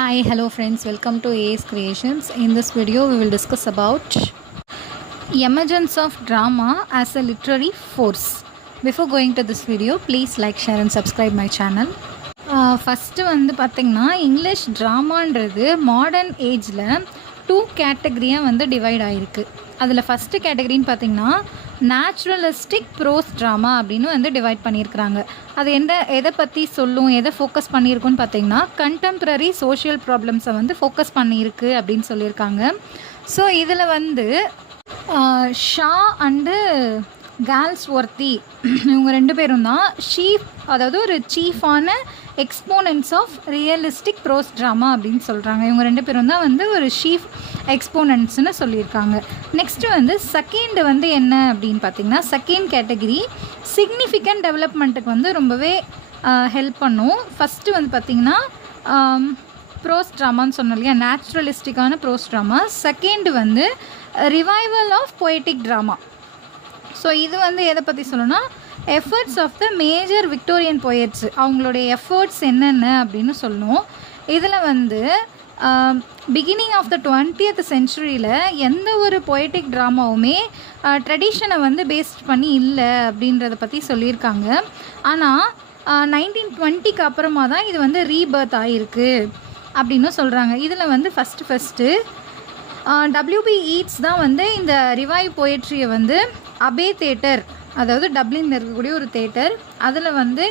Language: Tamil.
Hi, hello friends, welcome to AS Creations. In this video we will discuss about emergence of drama as a literary force. Before going to this video, please like, share and subscribe my channel. First வந்து பார்த்திங்கன்னா இங்கிலீஷ் ட்ராமான்றது மாடர்ன் ஏஜில் 2 கேட்டகரியாக வந்து டிவைட் ஆகிருக்கு. அதில் ஃபஸ்ட்டு கேட்டகரின்னு பார்த்திங்கன்னா நேச்சுரலிஸ்டிக் ப்ரோஸ் ட்ராமா அப்படின்னு வந்து டிவைட் பண்ணியிருக்கிறாங்க. அது எதை பற்றி சொல்லும், எதை ஃபோக்கஸ் பண்ணியிருக்குன்னு பார்த்திங்கன்னா கண்டெம்ப்ரரி சோஷியல் ப்ராப்ளம்ஸை வந்து ஃபோக்கஸ் பண்ணியிருக்கு அப்படின்னு சொல்லியிருக்காங்க. ஸோ இதில் வந்து ஷா அண்டு கால்ஸ்வொர்த்தி இவங்க 2 பேரும் தான் அதாவது ஒரு சீஃபான exponents of realistic prose drama அப்படின்னு சொல்கிறாங்க. இவங்க 2 பேரும் தான் வந்து ஒரு சீஃப் எக்ஸ்போனன்ட்ஸ்னு சொல்லியிருக்காங்க. நெக்ஸ்ட்டு வந்து செகண்ட் வந்து என்ன அப்படின்னு பார்த்திங்கன்னா செகண்ட் கேட்டகிரி சிக்னிஃபிகண்ட் டெவலப்மெண்ட்டுக்கு வந்து ரொம்பவே ஹெல்ப் பண்ணும். ஃபஸ்ட்டு வந்து பார்த்திங்கன்னா ப்ரோஸ் ட்ராமான்னு சொன்னோம் இல்லையா, நேச்சுரலிஸ்டிக்கான ப்ரோஸ் ட்ராமா. செகண்ட் வந்து revival of poetic drama. So இது வந்து எதை பற்றி சொல்லணும்னா efforts of the major Victorian poets, அவங்களுடைய எஃபர்ட்ஸ் என்னென்ன அப்படின்னு சொல்லணும். இதில் வந்து பிகினிங் ஆஃப் த 20th சென்ச்சுரியில் எந்த ஒரு பொயட்டிக் ட்ராமாவுமே ட்ரெடிஷனை வந்து பேஸ்ட் பண்ணி இல்லை அப்படின்றத பற்றி சொல்லியிருக்காங்க. ஆனால் 1920க்கு அப்புறமா தான் இது வந்து ரீபர்த் ஆகிருக்கு அப்படின்னு சொல்கிறாங்க. இதில் வந்து ஃபஸ்ட்டு WB ஈட்ஸ் தான் வந்து இந்த ரிவைவ் போயட்ரியை வந்து அபே தேட்டர், அதாவது டப்ளினில் இருக்கக்கூடிய ஒரு தேட்டர், அதில் வந்து